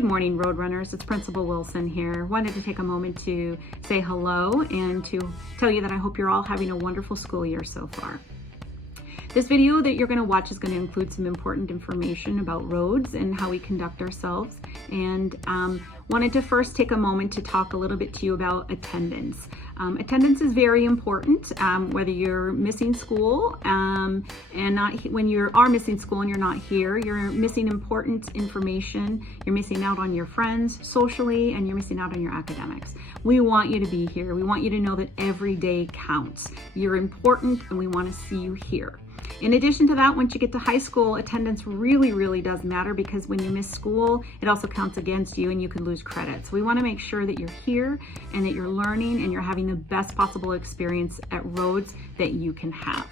Good morning, Roadrunners. It's Principal Wilson here. Wanted to take a moment to say hello and to tell you that I hope you're all having a wonderful school year so far. This video that you're going to watch is going to include some important information about Rhodes and how we conduct ourselves, and wanted to first take a moment to talk a little bit to you about attendance. Attendance is very important, whether you're missing school and when you are missing school and you're not here, you're missing important information, you're missing out on your friends socially, and you're missing out on your academics. We want you to be here. We want you to know that every day counts. You're important and we want to see you here. In addition to that, once you get to high school, attendance really does matter, because when you miss school, it also counts against you and you can lose credit. So we want to make sure that you're here and that you're learning and you're having the best possible experience at Rhodes that you can have.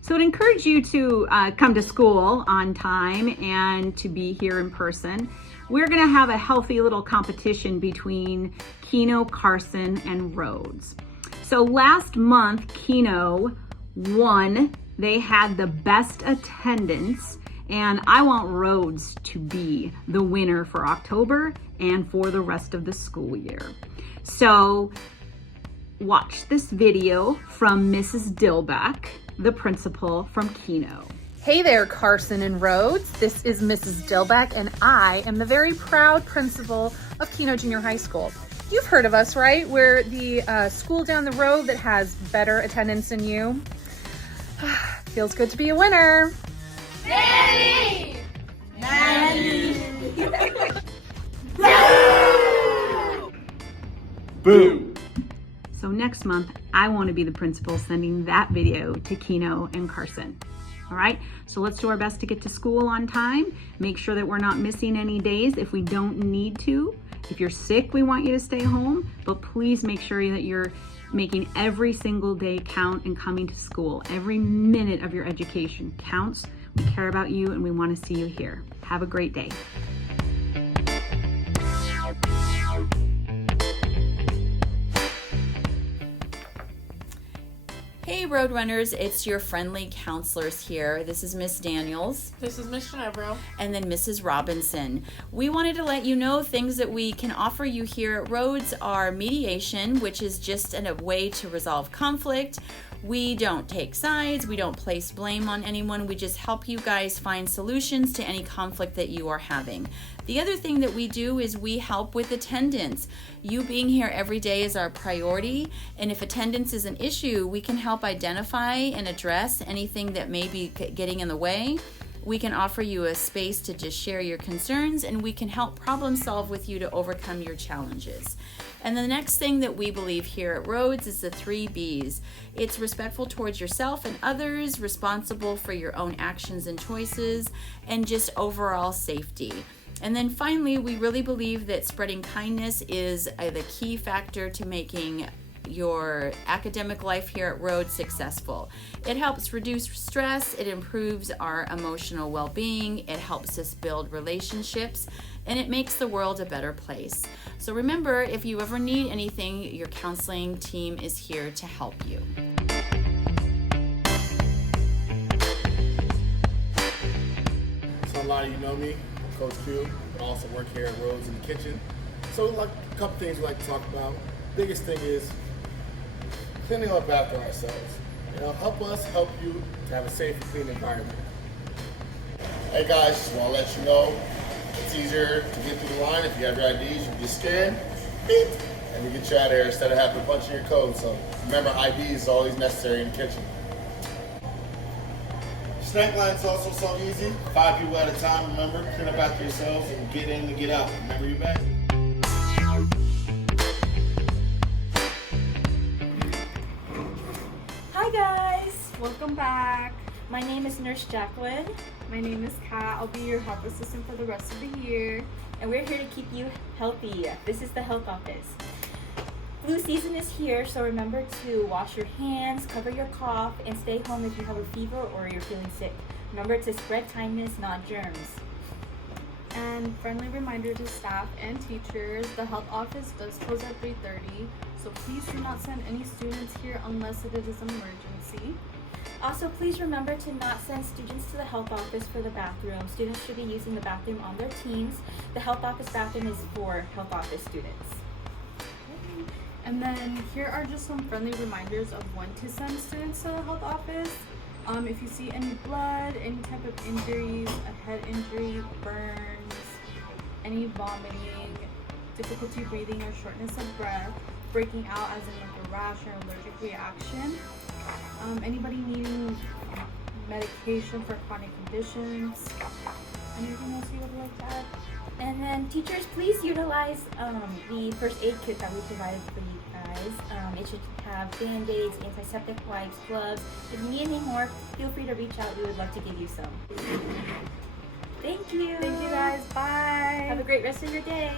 So I'd encourage you to come to school on time and to be here in person. We're going to have a healthy little competition between Keno, Carson, and Rhodes. So last month, Keno won. They had the best attendance, and I want Rhodes to be the winner for October and for the rest of the school year. So watch this video from Mrs. Dillbeck, the principal from Keno. Hey there, Carson and Rhodes. This is Mrs. Dillbeck, and I am the very proud principal of Keno Junior High School. You've heard of us, right? We're the school down the road that has better attendance than you. Feels good to be a winner. Nanny! Boom! So next month, I want to be the principal sending that video to Keno and Carson. All right, so let's do our best to get to school on time. Make sure that we're not missing any days if we don't need to. If you're sick, we want you to stay home, but please make sure that you're making every single day count and coming to school. Every minute of your education counts. We care about you and we want to see you here. Have a great day. Hey Roadrunners, it's your friendly counselors here. This is Miss Daniels. This is Miss Ginevra. And then Mrs. Robinson. We wanted to let you know things that we can offer you here at Rhodes are mediation, which is just a way to resolve conflict. We don't take sides, we don't place blame on anyone, we just help you guys find solutions to any conflict that you are having. The other thing that we do is we help with attendance. You being here every day is our priority, and if attendance is an issue, we can help identify and address anything that may be getting in the way. We can offer you a space to just share your concerns, and we can help problem solve with you to overcome your challenges. And the next thing that we believe here at Rhodes is the 3 B's. It's respectful towards yourself and others, responsible for your own actions and choices, and just overall safety. And then finally, we really believe that spreading kindness is the key factor to making your academic life here at Rhodes successful. It helps reduce stress, it improves our emotional well-being, it helps us build relationships, and it makes the world a better place. So remember, if you ever need anything, your counseling team is here to help you. So a lot of you know me, Coach Q. I also work here at Rhodes in the kitchen. So like a couple things we like to talk about. Biggest thing is cleaning up after ourselves. Help us help you to have a safe and clean environment. Hey guys, just want to let you know it's easier to get through the line if you have your IDs. You just scan, beep, and we get you out of here instead of having to punch in your code. So remember, IDs is always necessary in the kitchen. Snack line is also so easy. 5 people at a time. Remember, clean up after yourselves and get in and get out. Remember your bag. Hi guys, welcome back. My name is Nurse Jacqueline. My name is Kat. I'll be your health assistant for the rest of the year. And we're here to keep you healthy. This is the health office. Flu season is here, so remember to wash your hands, cover your cough, and stay home if you have a fever or you're feeling sick. Remember to spread kindness, not germs. And friendly reminder to staff and teachers, the health office does close at 3:30, so please do not send any students here unless it is an emergency. Also, please remember to not send students to the health office for the bathroom. Students should be using the bathroom on their teams. The health office bathroom is for health office students. And then here are just some friendly reminders of when to send students to the health office. If you see any blood, any type of injuries, a head injury, burns, any vomiting, difficulty breathing or shortness of breath, breaking out as in like a rash or allergic reaction, anybody needing medication for chronic conditions, anything else you would like to add? And then teachers, please utilize the first aid kit that we provided for you guys. It should have Band-Aids, antiseptic wipes, gloves. If you need any more, feel free to reach out. We would love to give you some. Thank you. Thank you guys. Bye. Have a great rest of your day.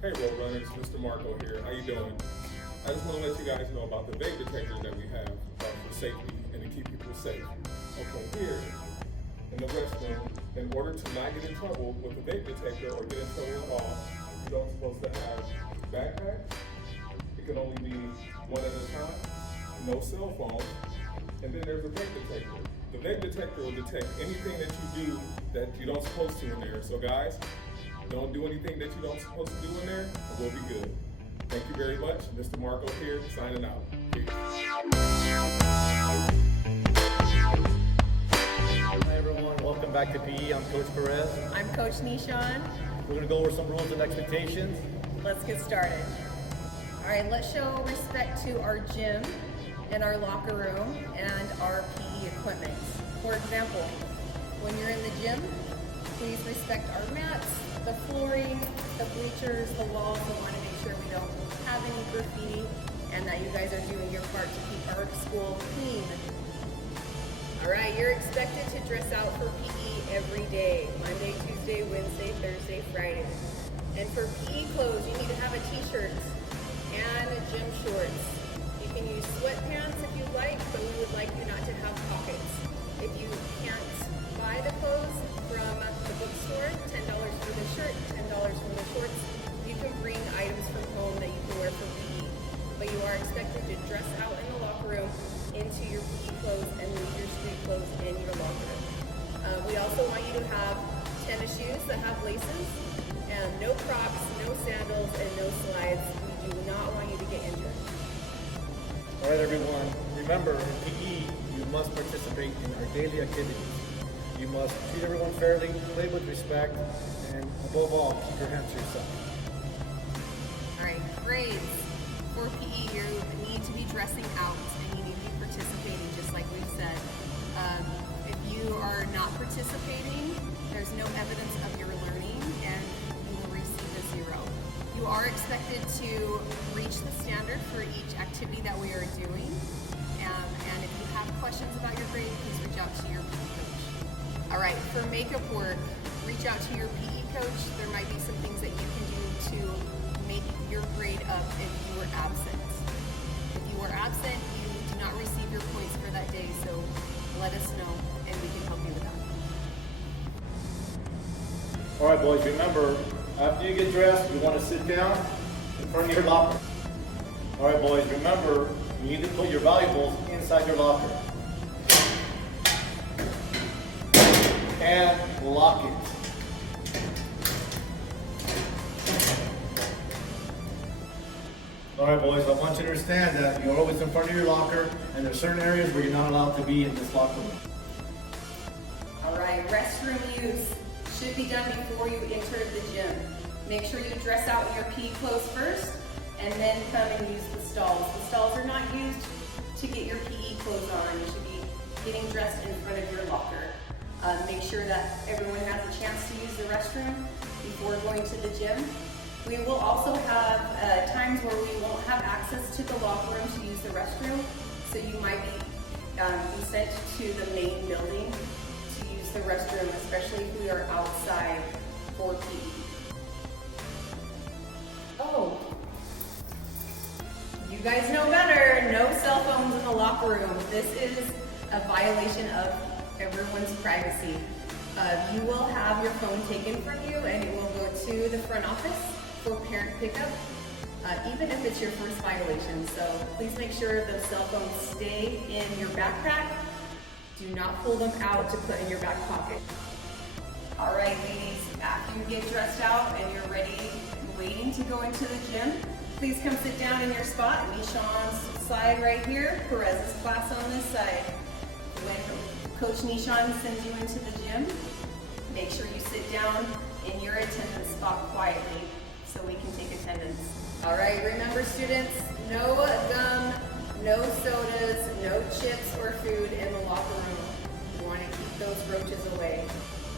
Hey Road Runners, Mr. Marco here. How you doing? I just want to let you guys know about the vape detectors that we have for safety and to keep people safe. Okay, here in the restroom, in order to not get in trouble with the vape detector or get in trouble at all, you don't supposed to have backpacks. It can only be one at a time, no cell phones, and then there's a vape detector. The vape detector will detect anything that you do that you don't supposed to in there. So guys, don't do anything that you don't supposed to do in there, and we'll be good. Thank you very much. Mr. Marco here, signing out. Peace. Hi everyone, welcome back to PE. I'm Coach Perez. I'm Coach Nishan. We're going to go over some rules and expectations. Let's get started. All right, let's show respect to our gym and our locker room and our PE equipment. For example, when you're in the gym, please respect our mats, the flooring, the bleachers, the walls. We want to make sure we don't have any graffiti and that you guys are doing your part to keep our school clean. All right, you're expected to dress out for PE every day, Monday, Tuesday, Wednesday, Thursday, Friday. And for PE clothes, you need to have a t-shirt and gym shorts. You can use sweatpants if you'd like, but we would like you not to have pockets. If you can't buy the clothes from the bookstore, $10 for the shirt, $10 for the shorts, you can bring items from home that you can wear for PE. But you are expected to dress out in the locker room into your PE clothes and leave your street clothes in your locker room. We also want you to have tennis shoes that have laces, and no Crocs, no sandals, and no slides. We do not want you to get injured. All right everyone, remember in PE, you must participate in our daily activities. You must treat everyone fairly, play with respect, and above all, keep your hands to yourself. All right, grades. For PE, you need to be dressing out and you need to be participating, just like we've said. If you are not participating, there's no evidence of your learning and you will receive a 0. You are expected to reach the standard for each activity that we are doing. And if you have questions about your grade, please reach out to your PE coach. All right, for makeup work, reach out to your PE coach. There might be some things that you can do to make your grade up if you were absent. If you were absent, you do not receive your points for that day, so let us know and we can help you with that. All right boys, remember, after you get dressed, you want to sit down in front of your locker. All right boys, remember, you need to put your valuables inside your locker. And lock it. All right, boys, I want you to understand that you're always in front of your locker, and there's certain areas where you're not allowed to be in this locker room. All right, restroom use should be done before you enter the gym. Make sure you dress out in your PE clothes first, and then come and use the stalls. The stalls are not used to get your PE clothes on. You should be getting dressed in front of your locker. Make sure that everyone has a chance to use the restroom before going to the gym. We will also have times where we won't have access to the locker room to use the restroom, so you might be sent to the main building to use the restroom, especially if we are outside for PE. Oh, you guys know better. No cell phones in the locker room. This is a violation of everyone's privacy. You will have your phone taken from you and it will go to the front office for parent pickup. even if it's your first violation. So please make sure those cell phones stay in your backpack. Do not pull them out to put in your back pocket. All right, ladies, after you get dressed out and you're ready and waiting to go into the gym, please come sit down in your spot. Nishan's side right here, Perez's class on this side. When Coach Nishan sends you into the gym, make sure you sit down in your attendance spot quietly so we can take attendance. All right, remember students, no gum, no sodas, no chips or food in the locker room. You want to keep those roaches away.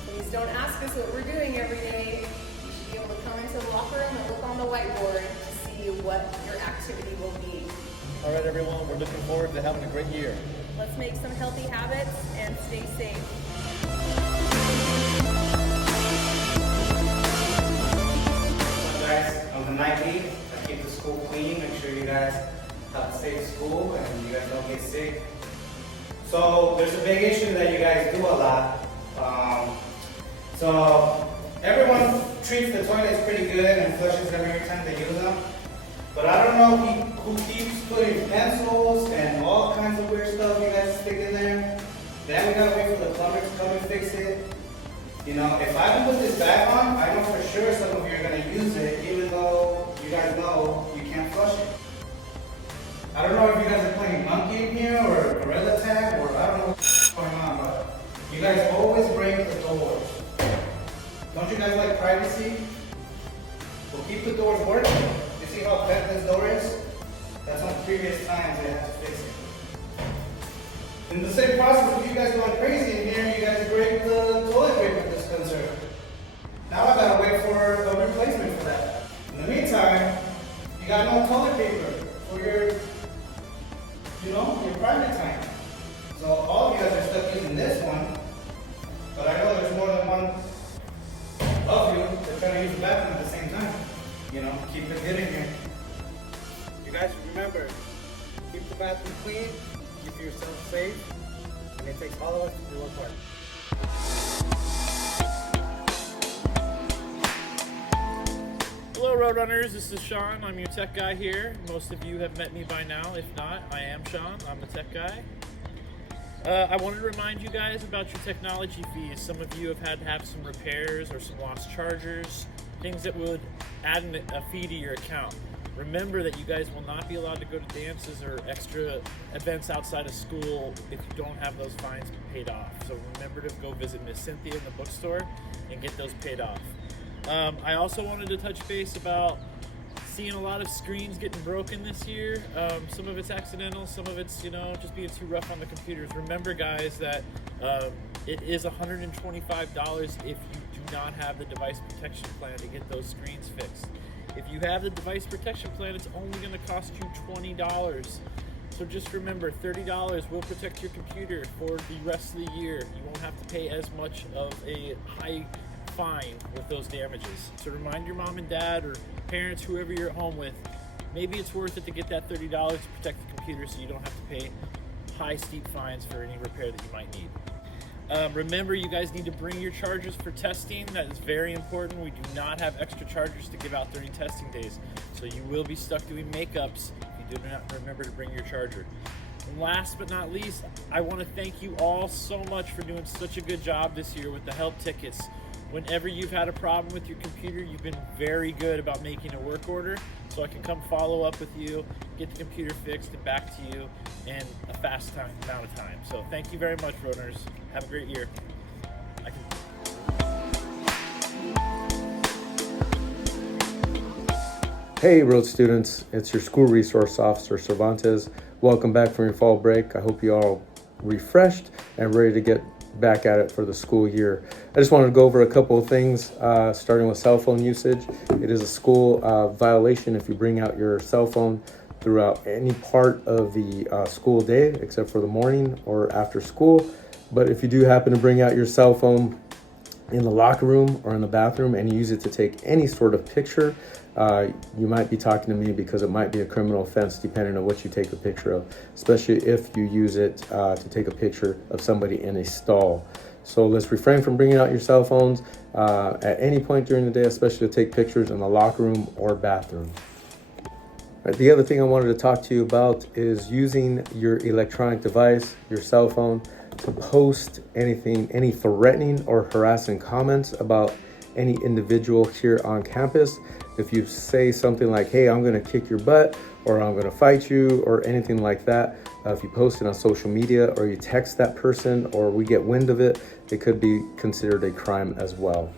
Please don't ask us what we're doing every day. You should be able to come into the locker room and look on the whiteboard to see what your activity will be. All right, everyone, we're looking forward to having a great year. Let's make some healthy habits and stay safe. Guys, I'm the night lead. I keep the school clean, make sure you guys have a safe school and you guys don't get sick. So there's a big issue that you guys do a lot. So everyone treats the toilets pretty good and flushes them every time they use them. But I don't know who keeps putting pencils and all kinds of weird stuff you guys stick in there. Then we gotta wait for the plumber to come and fix it. You know, if I can put this back on, I know for sure some of you are gonna use it, even though you guys know you can't flush it. I don't know if you guys are playing monkey in here or gorilla tag or I don't know what's going on, but you guys always break the doors. Don't you guys like privacy? Well, keep the doors working. You see how bent this door is? That's on previous times they had to fix it. In the same process of you guys going crazy in here, you guys break the toilet paper dispenser. Now I gotta wait for a replacement for that. In the meantime, you got no toilet paper for your private time. So all of you guys are stuck using this one, but I know there's more than one of you that are trying to use the bathroom at the same time. You know, keep it hidden here. You guys remember, keep the bathroom clean, keep yourself safe, and it takes all of us to do our part. Hello Roadrunners, this is Sean. I'm your tech guy here. Most of you have met me by now. If not, I am Sean. I'm the tech guy. I wanted to remind you guys about your technology fees. Some of you have had to have some repairs or some lost chargers, things that would add a fee to your account. Remember that you guys will not be allowed to go to dances or extra events outside of school if you don't have those fines paid off. So remember to go visit Miss Cynthia in the bookstore and get those paid off. I also wanted to touch base about seeing a lot of screens getting broken this year. Some of it's accidental, some of it's, just being too rough on the computers. Remember, guys, that it is $125 if you do not have the device protection plan to get those screens fixed. If you have the device protection plan, it's only going to cost you $20. So just remember, $30 will protect your computer for the rest of the year. You won't have to pay as much of a high fine with those damages. So remind your mom and dad or parents, whoever you're at home with, maybe it's worth it to get that $30 to protect the computer so you don't have to pay high, steep fines for any repair that you might need. Remember, you guys need to bring your chargers for testing. That is very important. We do not have extra chargers to give out during testing days, so you will be stuck doing makeups if you do not remember to bring your charger. And last but not least, I want to thank you all so much for doing such a good job this year with the help tickets. Whenever you've had a problem with your computer, you've been very good about making a work order, so I can come follow up with you, get the computer fixed and back to you in a fast amount of time. So thank you very much, Roadrunners. Have a great year. Hey Rhodes students, it's your school resource officer Cervantes. Welcome back from your fall break. I hope you all refreshed and ready to get back at it for the school year. I just wanted to go over a couple of things, starting with cell phone usage. It is a school violation if you bring out your cell phone throughout any part of the school day except for the morning or after school. But if you do happen to bring out your cell phone in the locker room or in the bathroom and you use it to take any sort of picture, you might be talking to me because it might be a criminal offense depending on what you take a picture of, especially if you use it to take a picture of somebody in a stall. So let's refrain from bringing out your cell phones at any point during the day, especially to take pictures in the locker room or bathroom. Right, the other thing I wanted to talk to you about is using your electronic device, your cell phone, to post anything, any threatening or harassing comments about any individual here on campus. If you say something like, hey, I'm gonna kick your butt, or I'm gonna fight you, or anything like that, if you post it on social media or you text that person or we get wind of it, it could be considered a crime as well.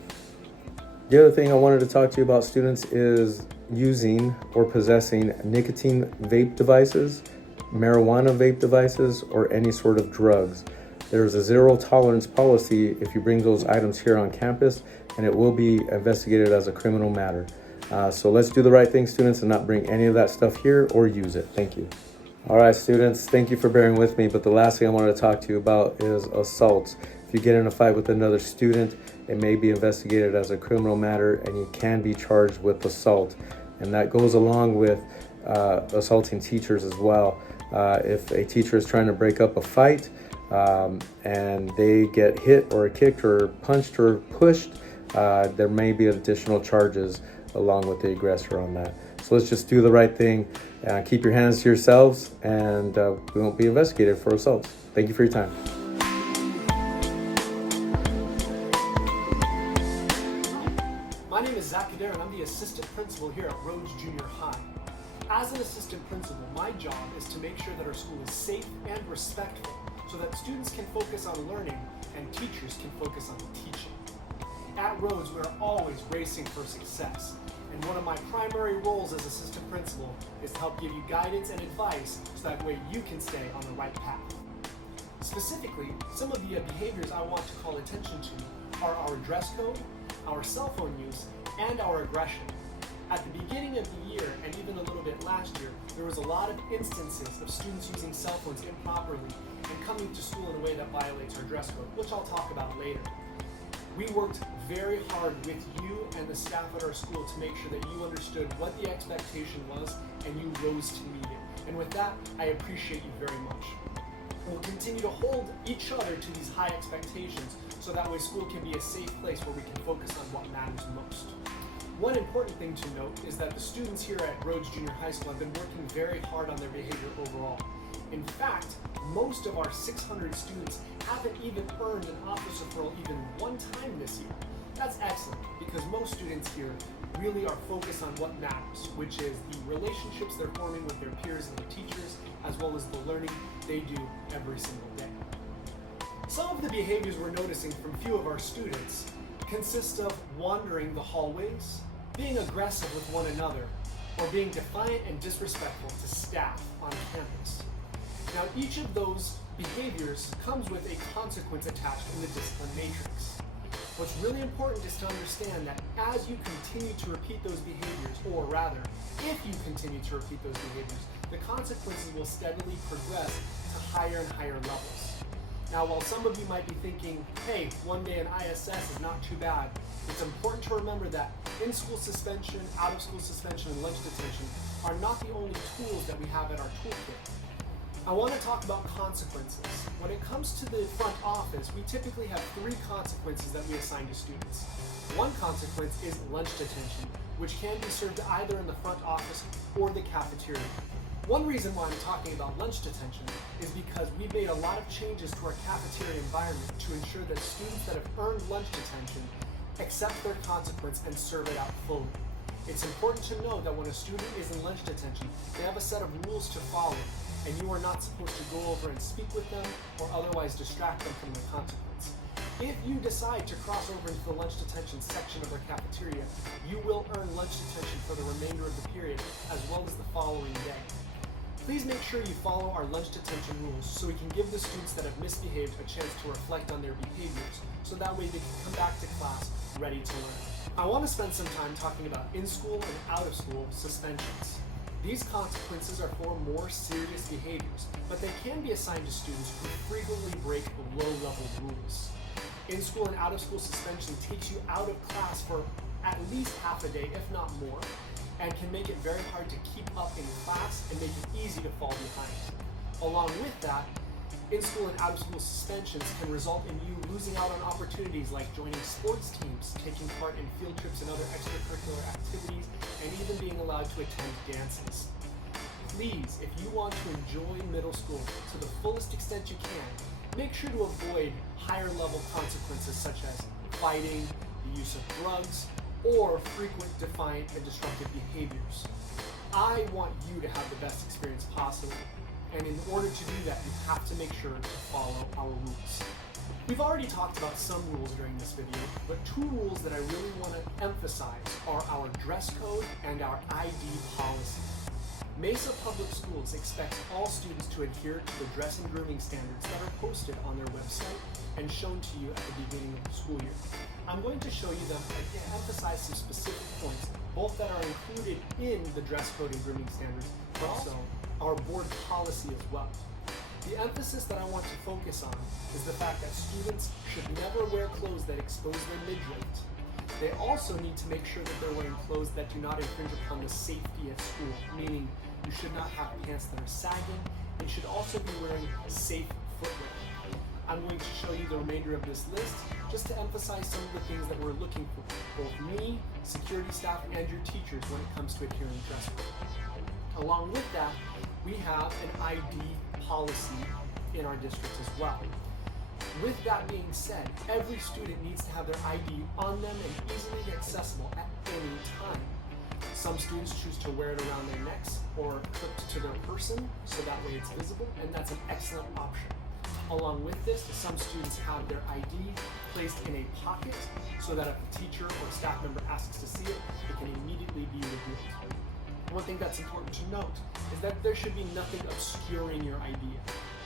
The other thing I wanted to talk to you about, students, is using or possessing nicotine vape devices, marijuana vape devices, or any sort of drugs. There's a zero tolerance policy if you bring those items here on campus, and it will be investigated as a criminal matter. So let's do the right thing, students, and not bring any of that stuff here or use it. Thank you. All right, students, thank you for bearing with me, but the last thing I wanted to talk to you about is assaults. If you get in a fight with another student, it may be investigated as a criminal matter, and you can be charged with assault. And that goes along with assaulting teachers as well. If a teacher is trying to break up a fight and they get hit or kicked or punched or pushed, there may be additional charges along with the aggressor on that. So let's just do the right thing. Keep your hands to yourselves, and we won't be investigated for assaults. Thank you for your time. My name is Zach Adair, and I'm the assistant principal here at Rhodes Junior High. As an assistant principal, my job is to make sure that our school is safe and respectful so that students can focus on learning and teachers can focus on teaching. At Rhodes, we're always racing for success, and one of my primary roles as assistant principal is to help give you guidance and advice so that way you can stay on the right path. Specifically, some of the behaviors I want to call attention to are our dress code, our cell phone use, and our aggression. At the beginning of the year, and even a little bit last year, there was a lot of instances of students using cell phones improperly and coming to school in a way that violates our dress code, which I'll talk about later. We worked very hard with you and the staff at our school to make sure that you understood what the expectation was and you rose to meet it. And with that, I appreciate you very much. We'll continue to hold each other to these high expectations so that way school can be a safe place where we can focus on what matters most. One important thing to note is that the students here at Rhodes Junior High School have been working very hard on their behavior overall. In fact, most of our 600 students haven't even earned an office referral even one time this year. That's excellent because most students here really are focused on what matters, which is the relationships they're forming with their peers and their teachers, as well as the learning they do every single day. Some of the behaviors we're noticing from few of our students consist of wandering the hallways, being aggressive with one another, or being defiant and disrespectful to staff on campus. Now, each of those behaviors comes with a consequence attached in the discipline matrix. What's really important is to understand that as you continue to repeat those behaviors, or rather, if you continue to repeat those behaviors, the consequences will steadily progress to higher and higher levels. Now, while some of you might be thinking, hey, one day in ISS is not too bad, it's important to remember that in-school suspension, out-of-school suspension, and lunch detention are not the only tools that we have at our toolkit. I want to talk about consequences. When it comes to the front office, we typically have 3 consequences that we assign to students. One consequence is lunch detention, which can be served either in the front office or the cafeteria. One reason why I'm talking about lunch detention is because we've made a lot of changes to our cafeteria environment to ensure that students that have earned lunch detention accept their consequence and serve it out fully. It's important to know that when a student is in lunch detention, they have a set of rules to follow, and you are not supposed to go over and speak with them or otherwise distract them from the consequence. If you decide to cross over into the lunch detention section of our cafeteria, you will earn lunch detention for the remainder of the period as well as the following day. Please make sure you follow our lunch detention rules so we can give the students that have misbehaved a chance to reflect on their behaviors so that way they can come back to class ready to learn. I want to spend some time talking about in-school and out-of-school suspensions. These consequences are for more serious behaviors, but they can be assigned to students who frequently break low-level rules. In-school and out-of-school suspension takes you out of class for at least half a day, if not more, and can make it very hard to keep up in class and make it easy to fall behind. Along with that, in-school and out-of-school suspensions can result in you losing out on opportunities like joining sports teams, taking part in field trips and other extracurricular activities, and even being allowed to attend dances. Please, if you want to enjoy middle school to the fullest extent you can, make sure to avoid higher level consequences such as fighting, the use of drugs, or frequent defiant and disruptive behaviors. I want you to have the best experience possible, and in order to do that, you have to make sure to follow our rules. We've already talked about some rules during this video, but two rules that I really want to emphasize are our dress code and our ID policy. Mesa Public Schools expects all students to adhere to the dress and grooming standards that are posted on their website and shown to you at the beginning of the school year. I'm going to show you them and emphasize some specific points, both that are included in the dress code and grooming standards, but also our board policy as well. The emphasis that I want to focus on is the fact that students should never wear clothes that expose their midriff. They also need to make sure that they're wearing clothes that do not infringe upon the safety at school, meaning you should not have pants that are sagging, and should also be wearing safe footwear. I'm going to show you the remainder of this list just to emphasize some of the things that we're looking for, both me, security staff, and your teachers when it comes to adhering to dress code. Along with that, we have an ID policy in our district as well. With that being said, every student needs to have their ID on them and easily accessible at any time. Some students choose to wear it around their necks or clipped to their person, so that way it's visible, and that's an excellent option. Along with this, some students have their ID placed in a pocket so that if a teacher or staff member asks to see it, it can immediately be revealed. One thing that's important to note is that there should be nothing obscuring your ID.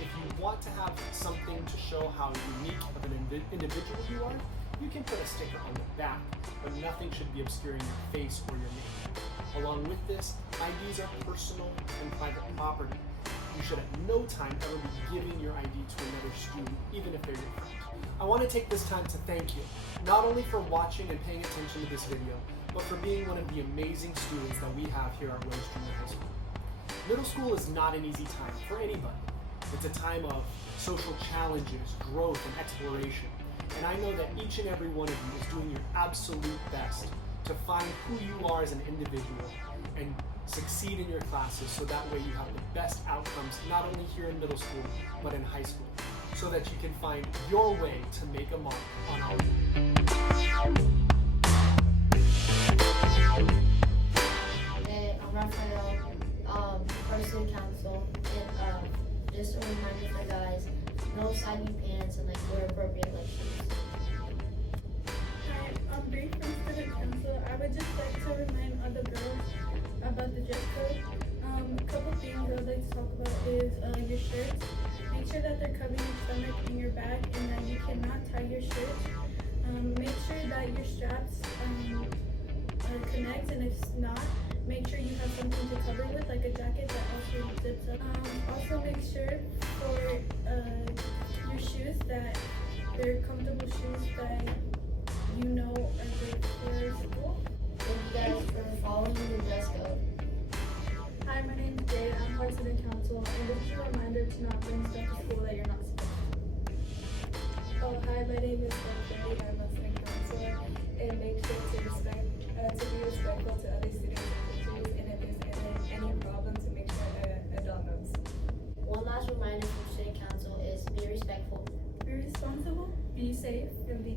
If you want to have something to show how unique of an individual you are, you can put a sticker on the back, but nothing should be obscuring your face or your name. Along with this, IDs are personal and private property. You should at no time ever be giving your ID to another student, even if they're your friend. I want to take this time to thank you, not only for watching and paying attention to this video, but for being one of the amazing students that we have here at Rhodes Junior High School. Middle school is not an easy time for anybody. It's a time of social challenges, growth, and exploration. And I know that each and every one of you is doing your absolute best to find who you are as an individual and succeed in your classes so that way you have the best outcomes not only here in middle school, but in high school, so that you can find your way to make a mark on our Hey, I'm Raphael, part of City Council, and just a reminder for guys, no saggy pants and wear appropriate shoes. Hi, I'm Bree from Student Council. I would just like to remind other girls about the dress code. A couple things I would like to talk about is your shirts. Make sure that they're covering your stomach and your back and that you cannot tie your shirts. Make sure that your straps connect, and if not, make sure you have something to cover with, like a jacket that also zips up. Also make sure for your shoes that they're comfortable shoes that you know are good for school. Thank you guys for following the dress code. Hi, my name is Jade. I'm part of Student Council, and this is a reminder to not bring stuff to school that you're not supposed to. Oh, hi, my name is Jade. I'm a Student Councilor, and make sure to be respectful to other students and teachers, and if there's any problem, to make sure the adult knows. One last reminder from Student Council is be respectful. Be responsible, be safe, and be